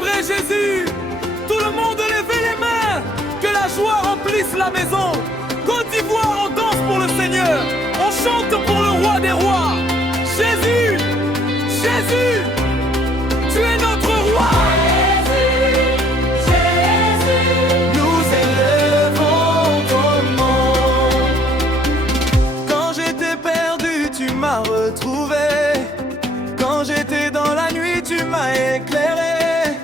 célébrer Jésus. Tout le monde levez les mains. Que la joie remplisse la maison. Côte d'Ivoire, on danse pour le Seigneur. On chante pour le roi des rois. Jésus, Jésus, tu es notre roi. Nous élevons ton nom. Quand j'étais perdu, tu m'as retrouvé. Quand j'étais dans la nuit, tu m'as éclairé.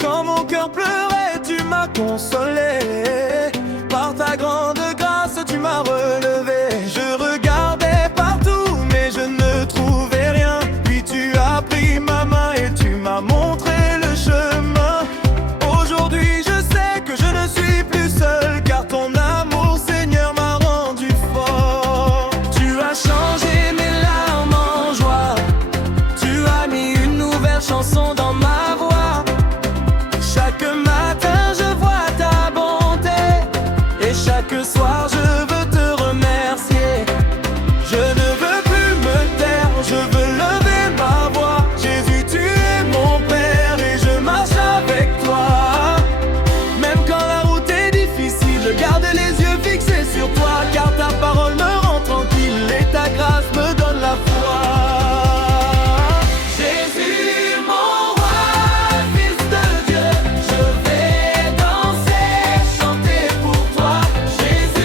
Quand mon cœur pleurait, tu m'as consolé. Par ta grande grâce, tu m'as relevé. Je regardais partout, mais je ne trouvais rien. Puis tu as pris ma main et tu m'as montré le chemin. Aujourd'hui, je sais que je ne suis plus seul, car ton amour, Seigneur, m'a rendu fort. Tu as changé mes larmes en joie. Tu as mis une nouvelle chanson dans ma voix. Chaque matin, je vois ta bonté. Et chaque soir, je veux te remercier. Je ne veux plus me taire, je veux lever ma voix. Jésus, tu es mon Père et je marche avec toi. Même quand la route est difficile, je garde les yeux fixés sur toi. Car ta parole me rend tranquille et ta grâce me donne la foi. Jésus, mon roi, fils de Dieu, je vais danser, chanter pour toi. Jésus,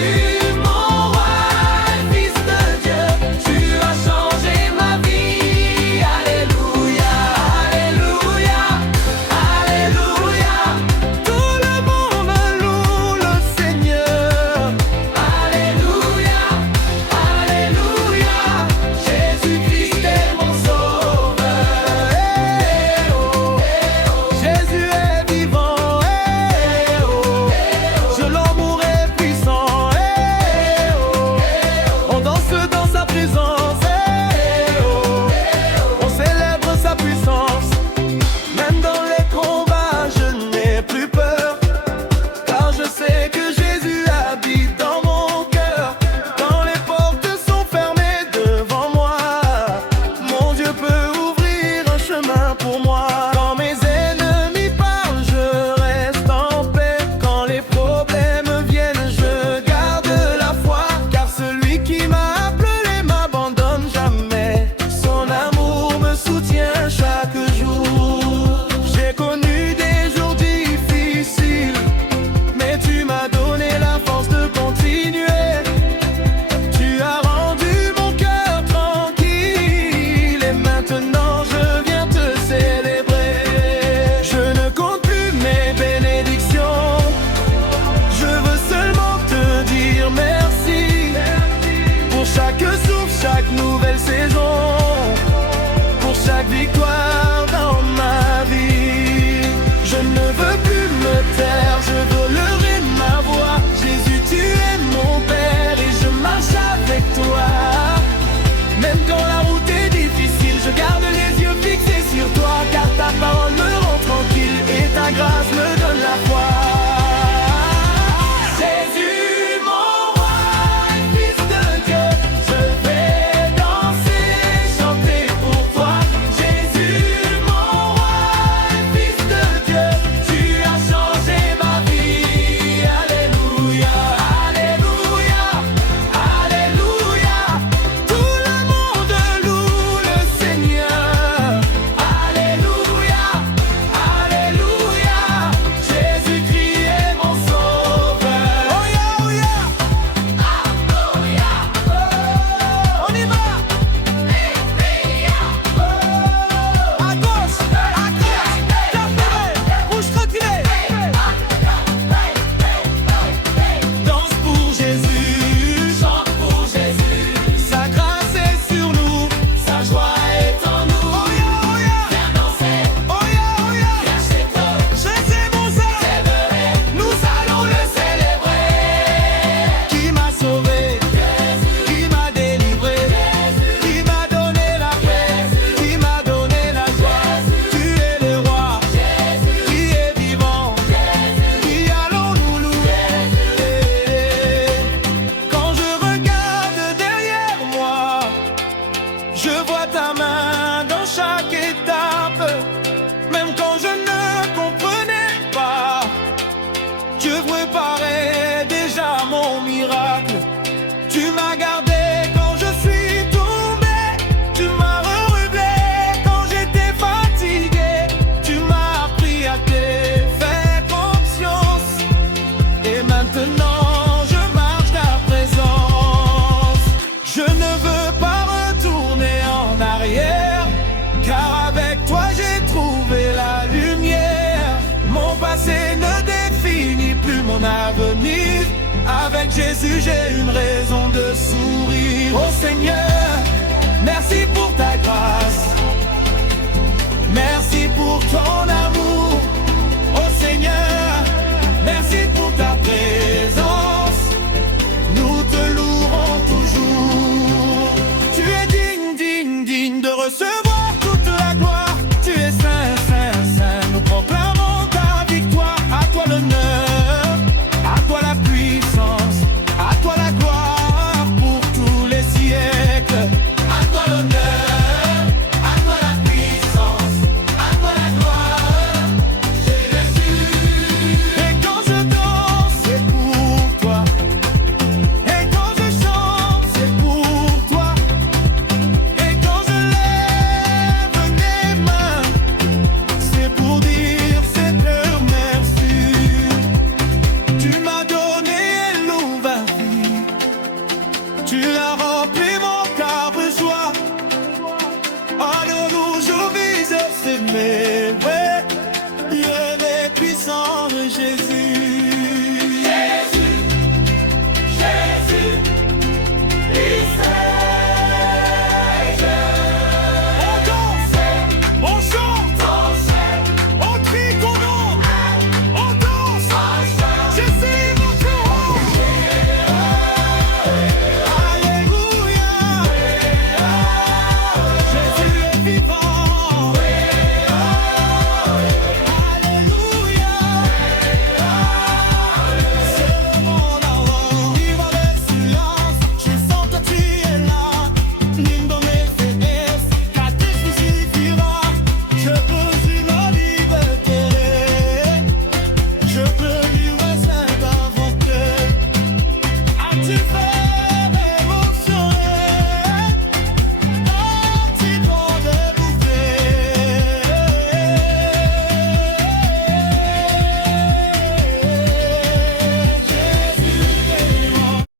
Jésus, j'ai une raison de sourire. Oh Seigneur, merci pour ta